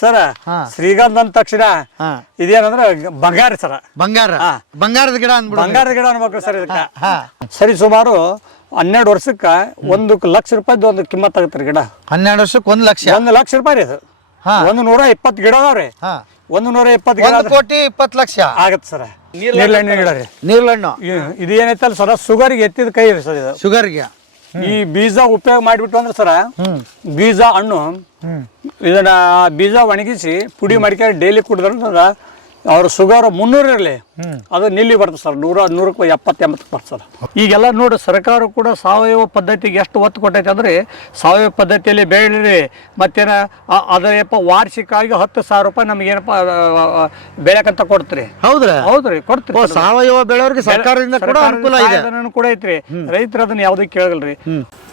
ಸರ ಶ್ರೀಗಂಧ ಅಂದ ತಕ್ಷಣ ಇದೇನಂದ್ರೆ ಬಂಗಾರ ಸರ. ಬಂಗಾರದ ಗಿಡ ಬಂಗಾರದ ಗಿಡ ಅನ್ಬೇಕು ಸರ್ ಇದಕ್ಕ. ಸರಿ ಸುಮಾರು 12 ವರ್ಷಕ್ಕ 1 ಲಕ್ಷ ರೂಪಾಯಿ ಒಂದು ಕಿಮ್ಮತ್ ಆಗುತ್ತೆ ಗಿಡ. 12 ವರ್ಷಕ್ಕೆ 1 ಲಕ್ಷ. 1 ಲಕ್ಷ ರೂಪಾಯಿ ರೀ ಅದು. 120 ಗಿಡ ಅದಾವ್ರಿ. 120 ಗಿಡ 1 ಕೋಟಿ 20 ಲಕ್ಷ ಆಗತ್ತೆ ಸರ. ನೀರ್ಲಣ್ಣು ಗಿಡ ರೀ. ನೀರ್ಲಣ್ಣು ಇದು ಏನೈತಲ್ಲ ಸರ ಶುಗರ್ಗೆ ಎತ್ತಿದ ಕೈ ರೀ ಸರ್ ಇದು. ಶುಗರ್ಗೆ ಈ ಬೀಜ ಉಪಯೋಗ ಮಾಡಿಬಿಟ್ಟು ಅಂದ್ರೆ ಸರ ಬೀಜ ಹಣ್ಣು ಇದನ್ನ ಬೀಜ ಒಣಗಿಸಿ ಪುಡಿ ಮಾಡ್ಕೊಂಡು ಡೈಲಿ ಕುಡಿದ್ರೆ ಅವ್ರ ಶುಗರ್ 300 ಇರಲಿ ಅದು ನಿಲ್ಲಿ ಬರ್ತದೆ ಸರ್. 100ಕ್ಕೆ 70-80 ಬರ್ತದೆ ಸರ್. ಈಗೆಲ್ಲ ನೋಡಿ ಸರ್ಕಾರ ಕೂಡ ಸಾವಯವ ಪದ್ಧತಿಗೆ ಎಷ್ಟು ಒತ್ತು ಕೊಟ್ಟೈತೆ ಅಂದ್ರೆ ಸಾವಯವ ಪದ್ಧತಿಯಲ್ಲಿ ಬೆಳೀರಿ ಮತ್ತೇನ ಅದರಪ್ಪ ವಾರ್ಷಿಕವಾಗಿ 10,000 ರೂಪಾಯಿ ನಮ್ಗೆ ಏನಪ್ಪ ಬೆಳೆಕಂತ ಕೊಡ್ತೀರಿ. ಹೌದ್ರಿ ಕೊಡ್ತೀರಿ. ಸಾವಯವ ಬೆಳೆಯವ್ರಿಗೆ ಸರ್ಕಾರದಿಂದ ಕೂಡ ಅನುಕೂಲ ಇದೆ ಕೂಡ ಐತ್ರಿ. ರೈತರು ಅದನ್ನ ಯಾವ್ದು ಕೇಳಲ್ರಿ.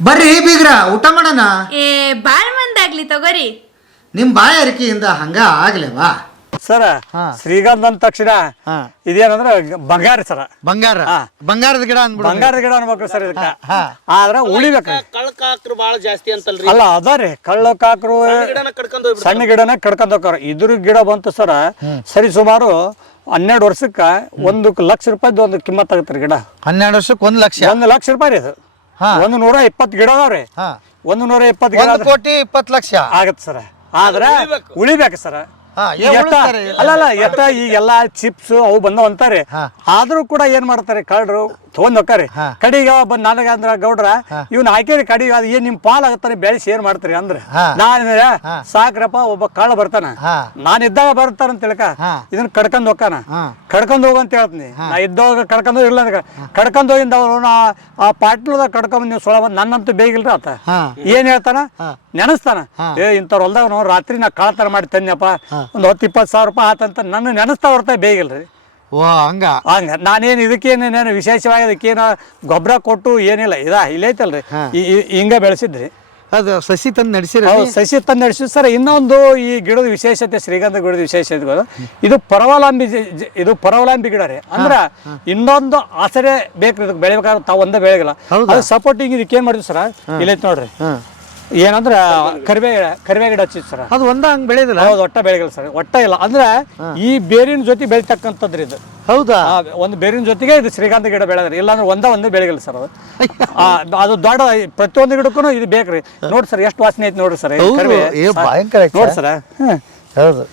ಬರ್ರಿ ಬೀಗ್ರ ಊಟ ಮಾಡೋಣ. ಬಾಳ್ ಮಂದಾಗ್ಲಿ ತಗೋರಿ. ನಿಮ್ ಬಾಯಾರಿಕೆಯಿಂದ ಹಂಗ ಆಗ್ಲೇವಾ ಸರ? ಶ್ರೀಗಂಧ ಅಂದ ತಕ್ಷಣ ಇದೇನಂದ್ರೆ ಬಂಗಾರ ಸರ. ಬಂಗಾರದ ಗಿಡ ಬಂಗಾರದ ಗಿಡ ಅನ್ಬೇಕು ಸರ್ ಇದಕ್ಕ. ಆದ್ರ ಉಳಿಬೇಕು. ಕಳ್ಳಕಾಕರು ಬಾಳ ಜಾಸ್ತಿ ಅಂತಲ್ರಿ? ಅಲ್ಲ ಅದಾರಿ ಕಳ್ಳಕಾಕರು ಸಣ್ಣ ಗಿಡನ ಕಡ್ಕೊಂಡ್ ಹೋಗ್ತಾರ. ಇದ್ರ ಗಿಡ ಬಂತು ಸರ ಸರಿ ಸುಮಾರು 12 ವರ್ಷಕ್ಕ 1 ಲಕ್ಷ ರೂಪಾಯಿ ಒಂದು ಕಿಮ್ಮತ್ ಆಗುತ್ತೆ ಗಿಡ. 12 ವರ್ಷಕ್ಕೆ 1 ಲಕ್ಷ. 1 ಲಕ್ಷ ರೂಪಾಯಿ ರೀ ಅದು. 120 ಗಿಡ ಅದಾವ್ರಿ. 120 ಗಿಡ 1 ಕೋಟಿ 20 ಲಕ್ಷ ಆಗತ್ತೆ ಸರ. ಆದ್ರ ಉಳಿಬೇಕು ಸರ. ಅಲ್ಲ ಎತ್ತ ಈಗೆಲ್ಲ ಚಿಪ್ಸ್ ಅವು ಬಂದವ ಅಂತಾರೆ. ಆದ್ರೂ ಕೂಡ ಏನ್ ಮಾಡ್ತಾರೆ ಕಳ್ರು ತಗೊಂಡ್ ಹೋಗ್ತಾರೆ. ಕಡಿಗ ಬಂದ್ ನನಗ ಅಂದ್ರ ಗೌಡ್ರ ಇವ್ನ ಹಾಕಿರಿ ಕಡಿಗ ಅದ್ ಏನ್ ನಿಮ್ ಪಾಲ್ ಆಗತ್ತಾನೆ ಬೆಳೆಸಿ ಏನ್ ಮಾಡ್ತಾರೆ ಅಂದ್ರೆ ನಾನ್ ಸಾಕ್ರಪ್ಪ ಒಬ್ಬ ಕಳ್ಳ ಬರ್ತಾನ ನಾನ್ ಇದ್ದಾಗ ಬರ್ತಾನ ಅಂತ ಹೇಳ್ಕ ಇದನ್ನ ಕಡ್ಕೊಂಡ್ ಹೋಗ್ತಾನ. ಕಡ್ಕೊಂಡ್ ಹೋಗಂತ ಹೇಳ್ತೀನಿ. ನಾ ಇದ್ದಾಗ ಕಡ್ಕೊಂಡ್ ಇಲ್ಲ ಕಡ್ಕೊಂಡ್ ಹೋಗಿಂದ ಅವ್ರು ಆ ಪಾಟ್ಲದಾಗ ಕಡ್ಕೊಂಡ್ ನೀವು ಸೊಳ ಬಂದ್ ನನ್ನಂತೂ ಬೇಗಿಲ್ರಿ ಆತ ಏನ್ ಹೇಳ್ತಾನ ನೆನಸ್ತಾನ. ಇಂಥವ್ರ ಹೊಲ್ದಾಗ ನಾವು ರಾತ್ರಿ ನಾ ಕಳ್ಳತನ ಮಾಡಿ ತಂದೆಪ್ಪ ಒಂದ್ 10-20 ಸಾವಿರ ರೂಪಾಯಿ ಆತಂತ ನನ್ನ ನೆನಸ್ತಾ ಹೊರ್ತಾ ಬೇಗಿಲ್ರಿ. ಹಂಗ ನಾನೇನು ಇದಕ್ಕೇನೇನು ವಿಶೇಷವಾಗಿ ಅದಕ್ಕೇನು ಗೊಬ್ಬರ ಕೊಟ್ಟು ಏನಿಲ್ಲ ಇಲ್ಲೈತಲ್ರಿ ಹಿಂಗ ಬೆಳೆಸಿದ್ರಿ. ಅದು ಸಸಿ ತಂದು ನಡೆಸಿರಿ? ಸಸಿ ತಂದು ನಡೆಸಿದ್ ಸರ್. ಇನ್ನೊಂದು ಈ ಗಿಡದ ವಿಶೇಷತೆ ಶ್ರೀಗಂಧ ಗಿಡದ ವಿಶೇಷತೆ ಇದು ಪರವಲಂಬಿ ಗಿಡ ರೀ. ಅಂದ್ರ ಇನ್ನೊಂದು ಆಸರೆ ಬೇಕ್ರಿ ಇದಕ್ಕೆ ಬೆಳಿಬೇಕಾದ್ರೆ ತಾವು ಒಂದೇ ಬೆಳೆಗಿಲ್ಲ. ಅದು ಸಪೋರ್ಟಿಂಗ್ ಇದಕ್ಕೆ ಏನ್ ಮಾಡಿದ್ವಿ ಸರ್ ಇಲ್ಲೈತ್ ನೋಡ್ರಿ. ಏನಂದ್ರ ಕರಿಬೇ ಗಿಡ ಹಚ್ಚಿದ್ ಸರ್. ಅದು ಒಂದ ಹಂಗ್ ಬೆಳೆದಿಲ್ಲ? ಹೌದು ಒಟ್ಟ ಬೆಳೆಗಿಲ್ಲ ಸರ್. ಒಟ್ಟ ಇಲ್ಲ ಅಂದ್ರ ಈ ಬೇರಿನ ಜೊತೆ ಬೆಳಿತಕ್ಕಂಥದ್ರಿ ಇದು. ಹೌದಾ? ಒಂದು ಬೇರಿನ ಜೊತೆಗೆ ಇದು ಶ್ರೀಗಂಧ ಗಿಡ ಬೆಳೆದ್ರಿ. ಇಲ್ಲಾಂದ್ರೆ ಒಂದೇ ಬೆಳೆಗಿಲ್ಲ ಸರ್ ಅದು. ಅದು ದೊಡ್ಡ ಪ್ರತಿಯೊಂದು ಗಿಡಕ್ಕೂ ಇದು ಬೇಕ್ರಿ. ನೋಡ್ರಿ ಸರ್ ಎಷ್ಟು ವಾಸನೆ ಐತಿ ನೋಡ್ರಿ ಸರ್. ನೋಡ್ರಿ ಸರ್. ಹೌದು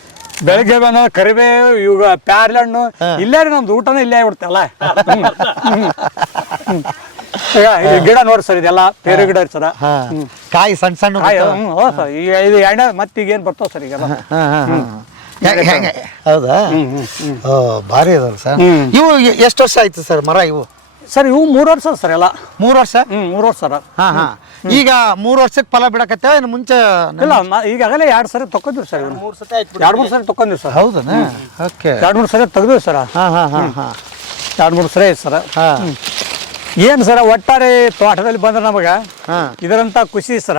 ಬೆಳಗ್ಗೆ ಕರಿಬೇ ಇವಾಗ ಪ್ಯಾರ್ಲೆ ಹಣ್ಣು ಇಲ್ಲೇ ರೀ. ನಮ್ದು ಊಟನ ಇಲ್ಲೇ ಆಗ್ಬಿಡ್ತಲ್ಲ. ಗಿಡ ನೋಡ್ರಿ ಸರ್ ಇದೆಲ್ಲ ಪೇರು ಗಿಡ ಸರ. ಕಾಯಿ ಸಣ್ಣ ಸಣ್ಣ ಸರ್. ಇದು ಎಣ್ಣೆ ಮತ್ತೆ ಈಗ ಏನ್ ಬರ್ತಾವ ಸರ್ ಈಗೆಲ್ಲ. ಹೌದಾ? ಭಾರಿ ಅದಾವ ಸರ್. ಇವು ಎಷ್ಟು ವರ್ಷ ಆಯ್ತು ಸರ್ ಮರ ಇವು? ಸರ್ ಇವು 3 ವರ್ಷ ಸರ್ ಎಲ್ಲ. 3 ವರ್ಷ? 3 ವರ್ಷ ಸರ್. ಈಗ 3 ವರ್ಷಕ್ಕೆ ಫಲ ಬಿಡಕತ್ತೇವ ಇನ್ನು ಮುಂಚೆ? ಇಲ್ಲ ಈಗಾಗಲೇ 2 ಸರಿ ತಕೊಂಡಿವಿ ಸರ್. 2-3 ಸರಿ ತಕೊಂಡಿವಿ ಸರ್. ಹೌದಾ? ಓಕೆ. 2-3 ಸರಿ ತೆಗ್ದಿವಿ ಸರ್. 2-3 ಸರಿ ಐತೆ ಸರ್. ಏನ್ ಸರ ಒಟ್ಟಾರೆ ತೋಟದಲ್ಲಿ ಬಂದ್ರೆ ನಮಗ ಇದರಂತ ಖುಷಿ ಸರ.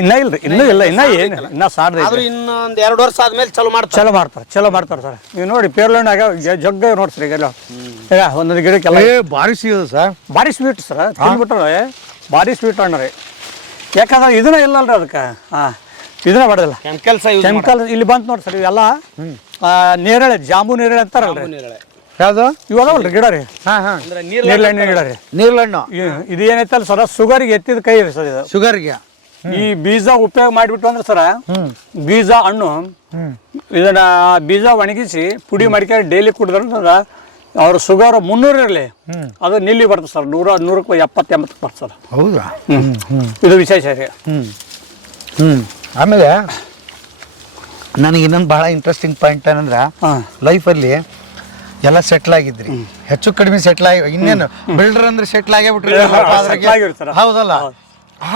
ಇನ್ನ ಇಲ್ರಿ ಇನ್ನೂ ಇಲ್ಲ ಇನ್ನ ಏನಿಲ್ಲ ಇನ್ನ ಸಾಡ್ರಿ. ಇನ್ನೊಂದ್ 2 ವರ್ಷ ಆದ್ಮೇಲೆ ಚಲೋ ಮಾಡ್ತಾರ ಸರ್. ನೀವು ನೋಡಿ ಪೇರ್ಲಣ್ಣಾಗ ಜಗ್ಗ ನೋಡ್ಸ್ರಿ ಈಗ ಒಂದೊಂದು ಗಿಡಕ್ಕೆಲ್ಲ ಭಾರಿ ಸಿಗೋದು ಸರ್. ಭಾರಿ ಸ್ವೀಟ್ ಸರ್. ತಿಂದ್ಬಿಟ್ರೆ ಭಾರಿ ಸ್ವೀಟ್ ಹಣ್ಣ್ರಿ. ಯಾಕಂದ್ರೆ ಇದನ್ನ ಇಲ್ಲಲ್ರಿ ಅದಕ್ಕೆ ಇದನ್ನ ಬಡದಿಲ್ಲ ಕೆಮಿಕಲ್. ಇಲ್ಲಿ ಬಂತು ನೋಡಿ ಸರ್ ಇವೆಲ್ಲ ನೇರಳೆ ಜಾಂಬು ನೇರಳೆ ಅಂತಾರಲ್ರಿ. ಯಾವ್ದು? ಇವಾಗಲ್ರಿ ಗಿಡ ರೀ. ನೀರ್ಲಣ್ಣು ಗಿಡ ರೀ. ನೀರ್ಲಣ್ಣು ಇದು ಏನೈತಲ್ಲ ಸರ ಶುಗರ್ಗೆ ಎತ್ತಿದ ಕೈ ರೀ ಸರ್ ಇದು. ಶುಗರ್ಗೆ ಈ ಬೀಜ ಉಪಯೋಗ ಮಾಡಿಬಿಟ್ಟು ಅಂದ್ರೆ ಸರ ಬೀಜ ಹಣ್ಣು ಇದನ್ನ ಬೀಜ ಒಣಗಿಸಿ ಪುಡಿ ಮಾಡ್ಕೊಂಡು ಡೈಲಿ ಕುಡಿದ್ರೆ ಅವ್ರ ಶುಗರ್ 300 ಇರಲಿ ಅದು ನಿಲ್ಲಿ ಬರ್ತದೆ ಸರ್. 100ಕ್ಕೆ 70-80 ಬರ್ತದೆ ಸರ್. ಹೌದಾ? ಇದು ವಿಶೇಷ ರೀ. ಆಮೇಲೆ ನನಗೆ ಇನ್ನೊಂದು ಬಹಳ ಇಂಟ್ರೆಸ್ಟಿಂಗ್ ಪಾಯಿಂಟ್ ಏನಂದ್ರೆ ಲೈಫಲ್ಲಿ ಎಲ್ಲ ಸೆಟ್ಲ್ ಆಗಿದ್ರಿ, ಹೆಚ್ಚು ಕಡಿಮೆ ಸೆಟ್ಲ್ ಆಗಿ ಇನ್ನೇನು ಬಿಲ್ಡರ್ ಅಂದ್ರೆ ಸೆಟ್ಲ್ ಆಗೇ ಬಿಟ್ರಿ. ಹೌದಲ್ಲ?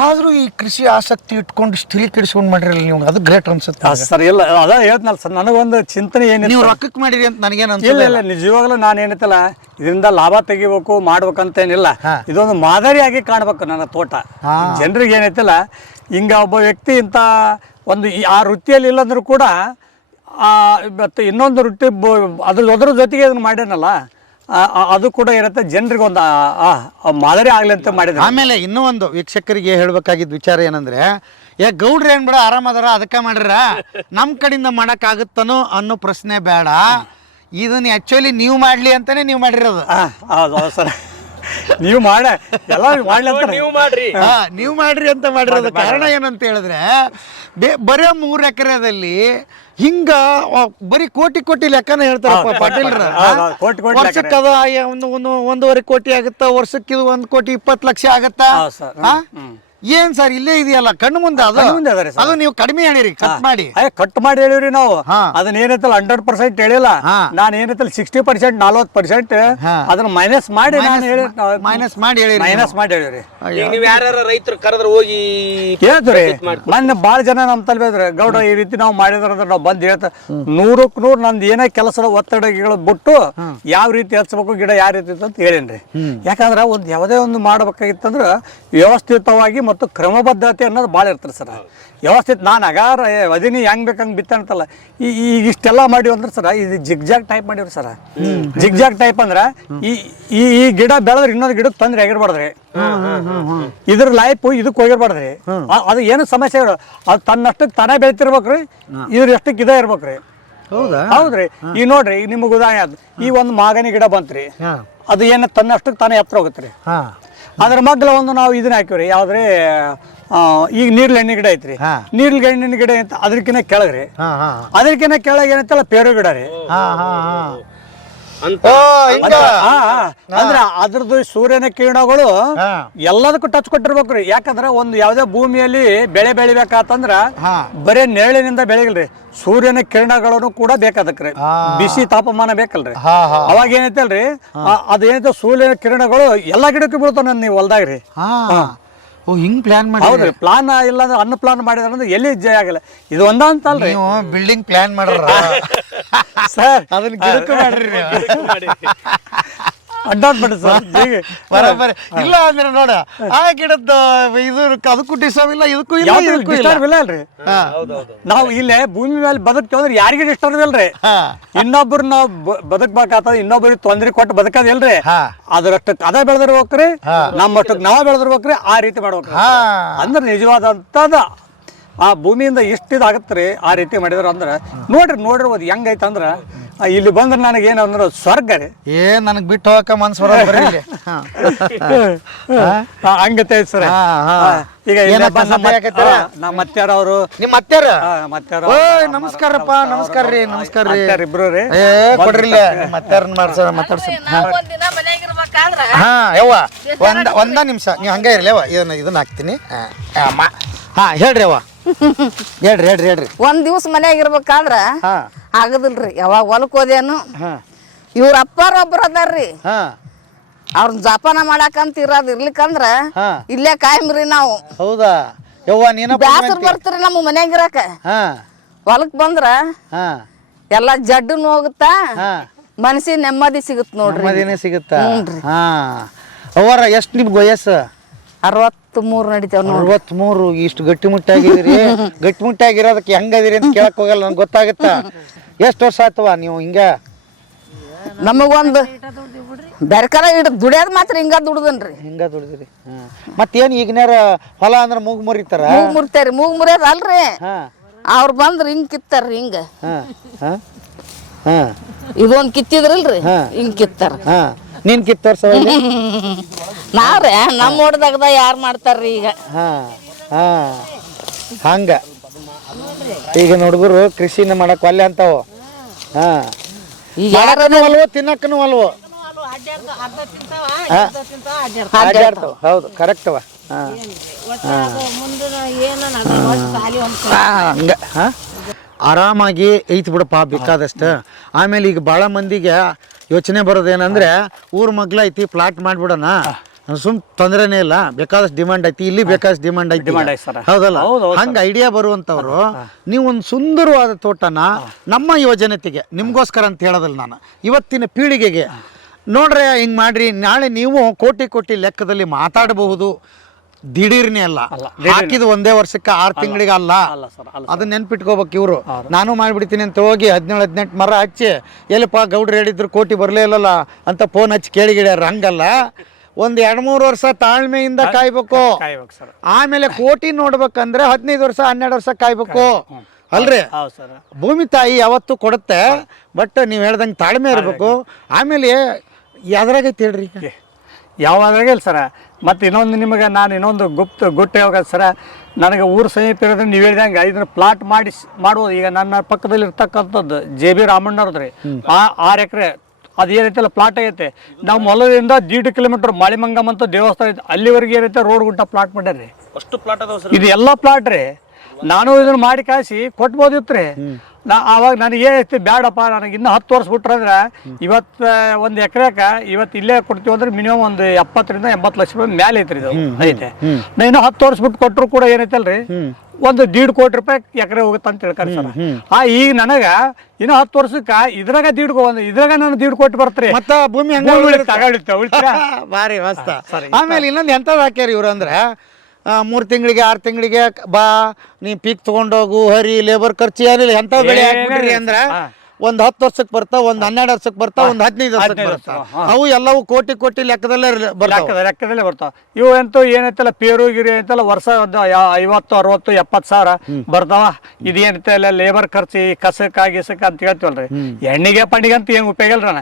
ಆದ್ರೂ ಈ ಕೃಷಿ ಆಸಕ್ತಿ ಇಟ್ಕೊಂಡು ಸ್ಟಿಲ್ ಕಿಡಿಸ್ಕೊಂಡು ಮಾಡಿರಲ್ಲ ನೀವು, ಅದು ಗ್ರೇಟ್ ಅನ್ಸುತ್ತೆ ಸರ್. ಇಲ್ಲ ಅದ ಹೇಳ್ತನಲ್ಲ ಸರ್, ನನಗೊಂದು ಚಿಂತನೆ ಏನಿಲ್ಲ. ನೀವು ರೊಕ್ಕಕ್ಕೆ ಮಾಡಿರಿ ಅಂತ ನನಗೇನು ಇಲ್ಲ ನಿಜವಾಗ್ಲೂ ನಾನು ಏನೈತಲ್ಲ ಇದರಿಂದ ಲಾಭ ತೆಗಿಬೇಕು ಮಾಡ್ಬೇಕಂತೇನಿಲ್ಲ. ಇದೊಂದು ಮಾದರಿಯಾಗಿ ಕಾಣ್ಬೇಕು ನನ್ನ ತೋಟ. ಜನರಿಗೆ ಏನೈತಲ್ಲ ಹಿಂಗ ಒಬ್ಬ ವ್ಯಕ್ತಿ ಇಂಥ ಒಂದು ಆ ವೃತ್ತಿಯಲ್ಲಿ ಇಲ್ಲಂದ್ರೂ ಕೂಡ ಮತ್ತು ಇನ್ನೊಂದು ವೃತ್ತಿ ಅದ್ರ ಜೊತೆಗೆ ಇದನ್ನು ಮಾಡ್ಯಾನಲ್ಲ, ಅದು ಕೂಡ ಇರುತ್ತೆ ಜನರಿಗೆ ಒಂದು ಮಾದರಿ ಆಗಲಿ ಅಂತ ಮಾಡಿದ್ರೆ. ಆಮೇಲೆ ಇನ್ನೂ ಒಂದು ವೀಕ್ಷಕರಿಗೆ ಹೇಳಬೇಕಾಗಿದ್ದ ವಿಚಾರ ಏನಂದ್ರೆ, ಗೌಡ್ರ ಏನ್ ಬಿಡ ಆರಾಮದಾರ ಅದಕ್ಕೆ ಮಾಡ್ರ ನಮ್ಮ ಕಡೆಯಿಂದ ಮಾಡಕ್ಕಾಗುತ್ತನೋ ಅನ್ನೋ ಪ್ರಶ್ನೆ ಬೇಡ. ಇದನ್ನ ಆಕ್ಚುಲಿ ನೀವು ಮಾಡ್ಲಿ ಅಂತಾನೆ ನೀವು ಮಾಡಿರೋದು. ಹೌದು ಸರ್, ನೀವು ಮಾಡ ಎಲ್ಲ ಮಾಡ್ಲಿ ಅಂತ ನೀವು ಮಾಡ್ರಿ. ನೀವು ಮಾಡ್ರಿ ಅಂತ ಮಾಡಿರೋದು. ಕಾರಣ ಏನಂತ ಹೇಳಿದ್ರೆ ಬರೇ 3 ಎಕರೆದಲ್ಲಿ ಹಿಂಗ ಬರೀ ಕೋಟಿ ಲೆಕ್ಕನ ಹೇಳ್ತಾರಪ್ಪ ಪಾಟೀಲ್ರ. ಕೋಟಿ ವರ್ಷಕ್ಕೆ ಅದ ಒಂದು 1.5 ಕೋಟಿ ಆಗುತ್ತಾ, ವರ್ಷಕ್ಕೆ ಇದು 1 ಕೋಟಿ 20 ಲಕ್ಷ ಆಗತ್ತಾ? ಏನ್ ಸರ್ ಇಲ್ಲೇ ಇದೆಯಲ್ಲ ಕಣ್ಣು ಮುಂದೆ ಅದು ಅದು ನೀವು ಕಡಿಮೆ ಹೇಳಿರಿ, ಕಟ್ ಮಾಡಿ ಕಟ್ ಮಾಡಿ ಹೇಳಿವ್ರಿ ನಾವು. ಅದನ್ನ ಏನೈತಲ್ಲ 100% ಹೇಳಿಲ್ಲ ನಾನು, ಏನೈತಲ್ಲ 60% 40% ಅದನ್ನ ಮೈನಸ್ ಮಾಡಿ ನಾನು ಹೇಳಿ ಮೈನಸ್ ಮಾಡಿ ಹೇಳಿ ಹೇಳಿವ್ರಿ. ನೀವ್ ಯಾರ ರೈತರು ಕರೆದ್ರೆ ಹೋಗಿ ಹೇಳ್ತೀರಿ. ಮೊನ್ನೆ ಬಾಳ ಜನ ನಮ್ ತಲೆ ಬೇದ್ರೆ ಗೌಡ್ರ ಈ ರೀತಿ ನಾವು ಮಾಡಿದ್ರ ಅಂದ್ರೆ ನಾವು ಬಂದ್ ಹೇಳ್ತ 100ಕ್ಕೆ 100 ನಂದು ಏನೇ ಕೆಲಸದ ಒತ್ತಡಗಳು ಬಿಟ್ಟು ಯಾವ ರೀತಿ ಹಚ್ಬೇಕು ಗಿಡ ಯಾವ ರೀತಿ ಅಂತ ಹೇಳೇನ್ರಿ. ಯಾಕಂದ್ರ ಒಂದ್ ಯಾವುದೇ ಒಂದು ಮಾಡ್ಬೇಕಾಗಿತ್ತಂದ್ರ ವ್ಯವಸ್ಥಿತವಾಗಿ ಮತ್ತು ಕ್ರಮಬದ್ಧತೆ ಅನ್ನೋದು ಭಾಳ ಇರ್ತದೆ ಸರ್. ವ್ಯವಸ್ಥಿತ ನಾನು ಅಗಾರ ಅದೀನಿ ಹೆಂಗ್ ಬೇಕಂಗೆ ಬಿತ್ತಂತಲ್ಲ, ಈಗ ಇಷ್ಟೆಲ್ಲ ಮಾಡಿವಿ ಅಂದ್ರೆ ಸರ ಇದು ಜಿಗ್ಜಾಗ್ ಟೈಪ್ ಮಾಡಿವ್ರಿ ಸರ್. ಜಿಗ್ಜಾಗ್ ಟೈಪ್ ಅಂದ್ರೆ ಈ ಗಿಡ ಬೆಳೆದ್ರೆ ಇನ್ನೊಂದು ಗಿಡಕ್ಕೆ ತೊಂದರೆ ಆಗಿರ್ಬಾರ್ದ್ರಿ, ಇದ್ರ ಲೈಫ್ ಇದಕ್ಕೆ ಹೋಗಿರ್ಬಾರ್ದ್ರಿ. ಅದು ಏನು ಸಮಸ್ಯೆ ಅದು ತನ್ನಷ್ಟಕ್ಕೆ ತಾನೇ ಬೆಳಿತಿರ್ಬೇಕ್ರಿ, ಇದ್ರ ಎಷ್ಟಕ್ಕೆ ಇದೇ ಇರ್ಬೇಕ್ರಿ. ಹೌದ್ರಿ. ಈಗ ನೋಡ್ರಿ, ಈಗ ನಿಮ್ಗೆ ಉದಾಹರಣೆ ಅದು, ಈ ಒಂದು ಮಾಗನಿ ಗಿಡ ಬಂತ್ರಿ, ಅದು ಏನು ತನ್ನಷ್ಟಕ್ಕೆ ತಾನೇ ಎತ್ತರ ಹೋಗುತ್ತೆ. ಅದ್ರ ಮಗ್ಲ ಒಂದು ನಾವು ಇದನ್ನ ಹಾಕಿವ್ರಿ, ಯಾವ್ದ್ರಿ ಈಗ ನೀರ್ಲೆಣ್ಣೆ ಗಿಡ ಐತ್ರಿ, ನೀರ್ಲೆಣ್ಣಿನ ಗಿಡ ಅಂತ ಅದಕ್ಕಿಂತ ಕೆಳಗ್ರಿ, ಅದಕ್ಕಿಂತ ಕೆಳಗೆ ಏನಂತಲ್ಲ ಪೇರು ಗಿಡ ರೀ. ಅಂದ್ರೆ ಅದ್ರದ್ದು ಸೂರ್ಯನ ಕಿರಣಗಳು ಎಲ್ಲದಕ್ಕೂ ಟಚ್ ಕೊಟ್ಟಿರ್ಬೇಕ್ರಿ. ಯಾಕಂದ್ರ ಒಂದು ಯಾವ್ದೇ ಭೂಮಿಯಲ್ಲಿ ಬೆಳೆ ಬೆಳಿಬೇಕಂದ್ರ ಬರೇ ನೆರಳಿನಿಂದ ಬೆಳೆಗಿಲ್ರಿ, ಸೂರ್ಯನ ಕಿರಣಗಳನ್ನು ಕೂಡ ಬೇಕಾದಕ್ರಿ, ಬಿಸಿ ತಾಪಮಾನ ಬೇಕಲ್ರಿ. ಅವಾಗ ಏನೈತಲ್ರಿ ಅದೇನೈತೆ ಸೂರ್ಯನ ಕಿರಣಗಳು ಎಲ್ಲಾ ಗಿಡಕ್ಕೂ ಬೀಳ್ತಾವ ನೀವು ಹೊಲ್ದಾಗ್ರಿ. ಹಿಂಗ್ ಪ್ಲಾನ್ ಮಾಡಿ. ಹೌದ್ರಿ, ಪ್ಲಾನ್ ಇಲ್ಲ ಅಂದ್ರೆ ಅನ್ನ ಪ್ಲಾನ್ ಮಾಡಿದ್ರ ಅಂದ್ರೆ ಎಲ್ಲಿ ಜಯ ಆಗಲ್ಲ. ಇದು ಒಂದ ಅಂತಲ್ರಿ, ಬಿಲ್ಡಿಂಗ್ ಪ್ಲಾನ್ ಮಾಡ್ರ ಸರ್, ಅದನ್ನ ಗಿಡಕ್ಕೆ ಮಾಡ್ರಿ ಅಡ್ಡಾಡ್ಬೇಡಿ ಸರ್. ಬರೋಬ್ಬರಿ. ಇಲ್ಲ ಅಂದ್ರೆ ನೋಡ ಆ ಗಿಡದ ಇದು ಅದಕ್ಕೂ ಡಿಸ್ಟರ್ಬ್ ಇಲ್ಲ, ಇದಕ್ಕೂ ಡಿಸ್ಟರ್ಬ್ ಇಲ್ಲ ಅಲ್ರಿ. ನಾವು ಇಲ್ಲೇ ಭೂಮಿ ಮೇಲೆ ಬದುಕ್ತೇವೆ ಅಂದ್ರೆ ಯಾರಿಗೆ ಡಿಸ್ಟರ್ಬ್ ಇಲ್ರಿ. ಇನ್ನೊಬ್ರು ನಾವು ಬದುಕ್ಬೇಕಾಗ್ತದ, ಇನ್ನೊಬ್ರಿಗೆ ತೊಂದ್ರೆ ಕೊಟ್ಟು ಬದುಕದಿಲ್ರಿ. ಅದ್ರಷ್ಟಕ್ಕೆ ಅದ ಬೆಳೆದಿರ್ಬೇಕ್ರಿ, ನಮ್ಮಷ್ಟಕ್ಕೆ ನಾವ ಬೆಳೆದಿರ್ಬೇಕ್ರಿ, ಆ ರೀತಿ ಮಾಡ್ಬೇಕ್ರಿ. ಅಂದ್ರೆ ನಿಜವಾದಂತದ ಆ ಭೂಮಿಯಿಂದ ಇದಾಗತ್ರಿ ಆ ರೀತಿ ಮಾಡಿದ್ರ ಅಂದ್ರ ನೋಡಿರ್ಬೋದು ಹೆಂಗೈತೆ ಅಂದ್ರ ಇಲ್ಲಿ ಬಂದ್ರೆ ನನಗೆ ಏನಂದ್ರ ಸ್ವರ್ಗ ರೀ. ನನಗ್ ಬಿಟ್ಟು ಹೋಗಕ ಮನ್ಸ್ ಬರೋದು ಹಂಗತೆ ಸರ್. ಈಗ ನಮ್ಮ ಮತ್ಯಾರ ಅವರು ನಿಮ್ಮ ಮತ್ಯಾರ ನಮಸ್ಕಾರಪ್ಪ. ನಮಸ್ಕಾರ ರೀ. ನಮಸ್ಕಾರ ರೀ ಇಬ್ರು ರೀ. ಕೊಡ್ರಿಲ್ಲ ಮತ್ಯಾರನ್ ಮಾತಾಡ್ಸ. ಹಾ ಯವ್ವ ಒಂದ ನಿಮಿಷ ನೀವು ಹಂಗ ಇರ್ಲಿ ಯವ್ವ, ಇದನ್ನ ಹಾಕ್ತೀನಿ. ಹೇಳ್ರಿ ಯವ್ವ, ಹೇಳ್ರಿ. ಒಂದ್ ದಿವ್ಸ ಮನ್ಯಾಗ ಇರ್ಬೇಕಾದ್ರ ಆಗದಿಲ್ರಿ. ಯಾವಾಗ ಹೊಲಕ್ ಹೋದೇನು, ಇವ್ರ ಅಪ್ಪಾರ ಒಬ್ರು ಅದಾರ್ರಿ, ಅವ್ರನ್ನ ಜಪಾನ ಮಾಡಾಕಂತ ಇರೋದ್ ಇರ್ಲಿಕ್ಕಂದ್ರ ಇಲ್ಲೇ ಕಾಯಮ್ರಿ ನಾವು. ಹೌದಾ ಯವ್ವ, ನೀನ ಬ್ಯಾಸರ್ ಬರ್ತೀರಿ ನಮ್ಮ ಮನ್ಯಾಗ ಇರಾಕ. ಹೊಲಕ್ ಬಂದ್ರ ಎಲ್ಲಾ ಜಡ್ಡನ್ ಹೋಗುತ್ತಾ, ಮನಸ್ಸಿನ ನೆಮ್ಮದಿ ಸಿಗುತ್ತ ನೋಡ್ರಿ. ನೆಮ್ಮದಿನೇ ಸಿಗುತ್ತಾ? ಅವರ ಎಷ್ಟ್ ನಿಮ್ಗೆ ವಯಸ್ಸು? 63 ನಡೀತೇವ್ ನೋಡ್ರಿ. 63. ಇಷ್ಟು ಗಟ್ಟಿಮುಟ್ಟಾಗಿದ್ದೀರಿ. ಗಟ್ಟಿಮುಟ್ಟಾಗಿರೋದಕ್ಕೆ ಹೆಂಗದಿರಿ ಅಂತ ಕೇಳಕ್ ಹೋಗಲ್ಲ, ನನ್ಗೆ ಗೊತ್ತಾಗುತ್ತ. ಎಷ್ಟು ವರ್ಷ ಆಯ್ತವ ನೀವು ಹಿಂಗ? ನಮಗೊಂದು ಬೆರಕರ ದುಡಿಯೋದ್ ಮಾತ್ರ ಹಿಂಗ ದುಡ್ದನ್ರಿ. ಹಿಂಗ ದುಡ್ದಿರಿ. ಮತ್ತೇನ್ ಈಗಿನಾರ ಹೊಲ ಅಂದ್ರ ಮೂಗ್ ಮುರಿತಾರ? ಮೂಗ್ ಮುರಿತಾರಿ. ಮೂಗ್ ಮುರಿಯೋದ್ ಅಲ್ರಿ, ಅವ್ರ ಬಂದ್ರ ಹಿಂಗ್ ಕಿತ್ತಾರ್ರಿ. ಹಿಂಗ ಇದೊಂದ್ ಕಿತ್ತಿದ್ರಲ್ರಿ, ಹಿಂಗ್ ಕಿತ್ತಾರ. ನೀನ್ ಕಿತ್ತೋರ್ಸ ನಾವ್ರೆ ನಮ್ಮ ಹೊಡ್ದಾಗದ ಯಾರು ಮಾಡ್ತಾರ್ರಿ ಈಗ. ಹಂಗ ಈಗ ಹುಡುಗರು ಕೃಷಿನ ಮಾಡಕ್ ಒಲ್ಲೆ ಅಂತಾವ. ಅಲ್ವೋ ತಿನ್ನಕ್ಕನು ಅಲ್ವೋ ಅಡ್ಡಾಡ್ತಾವ. ಹೌದು, ಕರೆಕ್ಟ್ ಅವ. ಹಂಗ ಆರಾಮಾಗಿ ಐತಿ ಬಿಡಪ್ಪ ಬೇಕಾದಷ್ಟು. ಆಮೇಲೆ ಈಗ ಭಾಳ ಮಂದಿಗೆ ಯೋಚನೆ ಬರೋದೇನಂದ್ರೆ ಊರ್ ಮಗ್ಲ ಐತಿ ಪ್ಲಾಟ್ ಮಾಡ್ಬಿಡೋಣ, ಸುಮ್ ತೊಂದರೆನೇ ಇಲ್ಲ, ಬೇಕಾದಷ್ಟು ಡಿಮಾಂಡ್ ಐತಿ, ಇಲ್ಲಿ ಬೇಕಾದಷ್ಟು ಡಿಮಾಂಡ್ ಐತಿ, ಹೌದಲ್ಲ? ಹಂಗ ಐಡಿಯಾ ಬರುವಂತವ್ರು ನೀವು ಒಂದು ಸುಂದರವಾದ ತೋಟನ ನಮ್ಮ ಯೋಜನೆತೆಗೆ ನಿಮ್ಗೋಸ್ಕರ ಅಂತ ಹೇಳೋದಲ್ಲ ನಾನು, ಇವತ್ತಿನ ಪೀಳಿಗೆಗೆ ನೋಡ್ರಿ ಹಿಂಗ್ ಮಾಡ್ರಿ, ನಾಳೆ ನೀವು ಕೋಟಿ ಲೆಕ್ಕದಲ್ಲಿ ಮಾತಾಡಬಹುದು. ದಿಢೀರ್ನೇ ಅಲ್ಲ, ಹಾಕಿದ ಒಂದೇ ವರ್ಷಕ್ಕೆ 6 ತಿಂಗಳಿಗೆ ಅಲ್ಲ. ಅದನ್ನ ನೆನ್ಪಿಟ್ಕೋಬೇಕು ಇವ್ರು. ನಾನು ಮಾಡ್ಬಿಡ್ತೀನಿ ಅಂತ ಹೋಗಿ 17-18 ಮರ ಹಚ್ಚಿ ಎಲ್ಲಪ್ಪ ಗೌಡ್ರು ಹೇಳಿದ್ರು ಕೋಟಿ ಬರಲೇ ಇಲ್ಲಲ್ಲ ಅಂತ ಫೋನ್ ಹಚ್ಚಿ ಕೇಳಿಗಿಡ್ಯಾರ. ಹಂಗಲ್ಲ, ಒಂದ್ 2-3 ವರ್ಷ ತಾಳ್ಮೆಯಿಂದ ಕಾಯ್ಬೇಕು. ಕಾಯ್ಬೇಕು ಸರ್. ಆಮೇಲೆ ಕೋಟಿ ನೋಡ್ಬೇಕಂದ್ರೆ 15 ವರ್ಷ 12 ವರ್ಷ ಕಾಯ್ಬೇಕು ಅಲ್ರಿ. ಹೌದು ಸರ್. ಭೂಮಿ ತಾಯಿ ಯಾವತ್ತು ಕೊಡುತ್ತೆ, ಬಟ್ ನೀವ್ ಹೇಳ್ದಂಗೆ ತಾಳ್ಮೆ ಇರ್ಬೇಕು. ಆಮೇಲೆ ಯಾವ್ದ್ರಾಗೈತಿ ಹೇಳ್ರಿ ಈಗ? ಯಾವಾದ್ರಾಗ ಇಲ್ಲ ಸರ. ಮತ್ತು ನಿಮಗೆ ನಾನು ಇನ್ನೊಂದು ಗುಟ್ಟು ಯಾವಾಗ ಸರ, ನನಗೆ ಊರು ಸಮೀಪ ಇರೋದ್ರೆ ನೀವು ಹೇಳಿದಂಗೆ ಇದನ್ನ ಪ್ಲಾಟ್ ಮಾಡುವುದು. ಈಗ ನನ್ನ ಪಕ್ಕದಲ್ಲಿ ಇರ್ತಕ್ಕಂಥದ್ದು JB ರಾಮಣ್ಣವ್ರದ್ರಿ, 6 ಎಕರೆ ಅದು ಏನೈತಲ್ಲ ಪ್ಲಾಟ್ ಆಗೈತೆ. ನಾವು ಮೊಲದಿಂದ 1.5 ಕಿಲೋಮೀಟರ್ ಮಾಳಿಮಂಗಮ್ ಅಂತ ದೇವಸ್ಥಾನ ಐತೆ, ಅಲ್ಲಿವರೆಗೆ ಏನೈತೆ ರೋಡ್ ಗುಂಟ ಪ್ಲಾಟ್ ಮಾಡ್ಯಾರ್ರಿ. ಅಷ್ಟು ಪ್ಲಾಟ್ ಅದಾವ ಸರ್. ಇದು ಎಲ್ಲ ಪ್ಲಾಟ್ ರೀ. ನಾನು ಇದನ್ನ ಮಾಡಿ ಕಾಯಿಸಿ ಕೊಟ್ಬೋದಿತ್ತು ರೀ. ಆವಾಗ ನನಗೆ ಏನೈತಿ, ಬ್ಯಾಡಪ್ಪ ನನಗೆ ಇನ್ನೂ 10 ವರ್ಷ ಬಿಟ್ರಂದ್ರೆ ಇವತ್ತು 1 ಎಕರೆಕ ಇವತ್ತು ಇಲ್ಲೇ ಕೊಡ್ತೀವಿ ಅಂದ್ರೆ ಮಿನಿಮಮ್ ಒಂದು 70 ರಿಂದ 80 ಲಕ್ಷ ರೂಪಾಯಿ ಮೇಲೆ ಐತ್ರಿ ಇದು ಐತೆ. ನಾ ಇನ್ನೂ 10 ವರ್ಷ ಬಿಟ್ಟು ಕೊಟ್ಟರು ಕೂಡ ಏನೈತಲ್ರಿ, ಒಂದು 1.5 ಕೋಟಿ ರೂಪಾಯಿ ಎಕರೆ ಹೋಗುತ್ತೆ ಅಂತ ಹೇಳ್ತಾರೆ ಸರ್. ಈಗ ನನಗ ಇನ್ನೂ 10 ವರ್ಷಕ್ಕೆ ಇದ್ರಾಗ ಇದ್ರಾಗ ನಾನು 1.5 ಕೋಟಿ ಬರ್ತ್ರಿ. ಮತ್ತ ಭೂಮಿ ಭಾರಿ ಮಸ್ತ. ಆಮೇಲೆ ಇನ್ನೊಂದು ಎಂತದ್ ಹಾಕ್ಯಾರ ಇವ್ರು ಅಂದ್ರೆ, 3 ತಿಂಗಳಿಗೆ 6 ತಿಂಗಳಿಗೆ ಬಾ ನೀ ಪೀಕ್ ತಗೊಂಡೋಗು, ಹರಿ, ಲೇಬರ್ ಖರ್ಚು ಏನಿಲ್ಲ, ಎಂತ ಬೆಳೆ ಹಾಕ್ಬಿಟ್ರಿ ಅಂದ್ರ ಒಂದ್ 10 ವರ್ಷಕ್ಕೆ ಬರ್ತಾವ, ಒಂದ್ 12 ವರ್ಷಕ್ಕೆ ಬರ್ತಾವ, ಒಂದ್ 15 ವರ್ಷಕ್ಕೆ ಬರ್ತಾವ. ಅವು ಎಲ್ಲವೂ ಕೋಟಿ ಲೆಕ್ಕದಲ್ಲೇ ಲೆಕ್ಕದಲ್ಲೇ ಬರ್ತಾವ. ಇವು ಅಂತೂ ಏನೈತಲ್ಲ ಪೇರು ಗಿರಿ ಐತಲ್ಲ ವರ್ಷ ಒಂದು 50, 60, 70 ಸಾವಿರ ಬರ್ತಾವ. ಇದೇನೈತಲ್ಲ ಲೇಬರ್ ಖರ್ಚು, ಕಸಕ್ಕ ಗಿಸಕ್ಕ ಅಂತ ಹೇಳ್ತೀವಲ್ರಿ. ಎಣ್ಣಿಗೆ ಪಂಡಿಗೆ ಅಂತ ಏನ್ ಉಪಯೋಗ ಇಲ್ರಣ.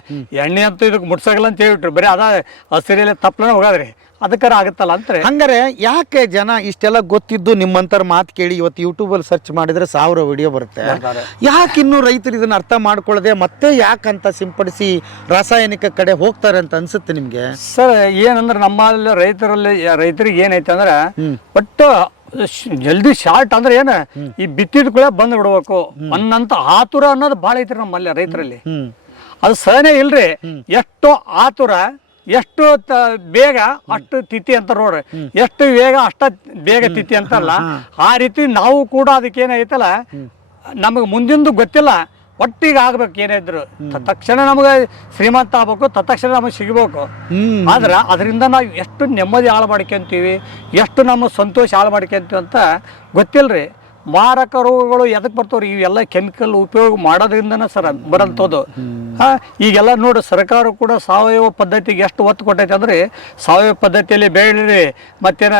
ಎಣ್ಣೆ ಅಂತೂ ಇದಕ್ಕೆ ಮುಟ್ಸಗಲ್ಲ ಅಂತ ಹೇಳ್ಬಿಟ್ರಿ, ಬರೀ ಅದ ಹಸಿರಲ್ಲಿ ತಪ್ಪಲನ ಹೋಗೋದ್ರಿ. ಅದಕ್ಕಾರ ಆಗುತ್ತಲ್ಲ ಅಂತಾರೆ. ಹಂಗಾರೆ ಯಾಕೆ ಜನ ಇಷ್ಟೆಲ್ಲ ಗೊತ್ತಿದ್ದು ನಿಮ್ಮಂತರ ಮಾತು ಕೇಳಿ ಇವತ್ತು ಯೂಟ್ಯೂಬಲ್ಲಿ ಸರ್ಚ್ ಮಾಡಿದ್ರೆ 1000 ವಿಡಿಯೋ ಬರುತ್ತೆ, ಯಾಕೆ ಇನ್ನೂ ರೈತರು ಇದನ್ನ ಅರ್ಥ ಮಾಡ್ಕೊಳ್ಳದೆ ಮತ್ತೆ ಯಾಕಂತ ಸಿಂಪಡಿಸಿ ರಾಸಾಯನಿಕ ಕಡೆ ಹೋಗ್ತಾರೆ ಅಂತ ಅನ್ಸುತ್ತೆ ನಿಮ್ಗೆ? ಸರ್ ಏನಂದ್ರೆ ನಮ್ಮಲ್ಲಿ ರೈತರಿಗೆ ಏನೈತೆ ಅಂದ್ರೆ ಒಟ್ಟು ಜಲ್ದಿ ಶಾರ್ಟ್ ಅಂದ್ರೆ ಏನ ಈ ಬಿತ್ತಿದ ಕೂಡ ಬಂದ್ ಬಿಡ್ಬೇಕು ಅನ್ನಂತ ಆತುರ ಅನ್ನೋದು ಭಾಳ ಐತ್ರಿ ನಮ್ಮಲ್ಲಿ ರೈತರಲ್ಲಿ. ಅದು ಸಹನೆ ಇಲ್ರಿ. ಎಷ್ಟು ಆತುರ, ಎಷ್ಟು ಬೇಗ ಅಷ್ಟು ತಿಥಿ ಅಂತ ನೋಡ್ರಿ, ಎಷ್ಟು ಬೇಗ ಅಷ್ಟ ಬೇಗ ತಿಥಿ ಅಂತಲ್ಲ. ಆ ರೀತಿ ನಾವು ಕೂಡ ಅದಕ್ಕೆ ಏನೈತಲ್ಲ ನಮಗೆ ಮುಂದಿಂದು ಗೊತ್ತಿಲ್ಲ, ಒಟ್ಟಿಗೆ ಆಗ್ಬೇಕು. ಏನಿದ್ರು ತಕ್ಷಣ ನಮಗೆ ಶ್ರೀಮಂತ ಆಗ್ಬೇಕು, ತಕ್ಷಣ ನಮಗೆ ಸಿಗಬೇಕು. ಆದ್ರೆ ಅದರಿಂದ ನಾವು ಎಷ್ಟು ನೆಮ್ಮದಿ ಹಾಳು ಮಾಡ್ಕೊಂತೀವಿ, ಎಷ್ಟು ನಮ್ಮ ಸಂತೋಷ ಹಾಳು ಮಾಡ್ಕೊಂತೀವಿ ಅಂತ ಗೊತ್ತಿಲ್ರಿ. ಮಾರಕ ರೋಗಗಳು ಎದಕ್ಕೆ ಬರ್ತಾವ್ರಿ? ಇವೆಲ್ಲ ಕೆಮಿಕಲ್ ಉಪಯೋಗ ಮಾಡೋದ್ರಿಂದನೇ ಸರ್ ಬರೋಂಥದ್ದು. ಈಗೆಲ್ಲ ನೋಡಿ ಸರ್ಕಾರ ಕೂಡ ಸಾವಯವ ಪದ್ಧತಿಗೆ ಎಷ್ಟು ಒತ್ತು ಕೊಟ್ಟೈತೆ ಅಂದ್ರೆ, ಸಾವಯವ ಪದ್ಧತಿಯಲ್ಲಿ ಬೆಳೀರಿ ಮತ್ತೇನ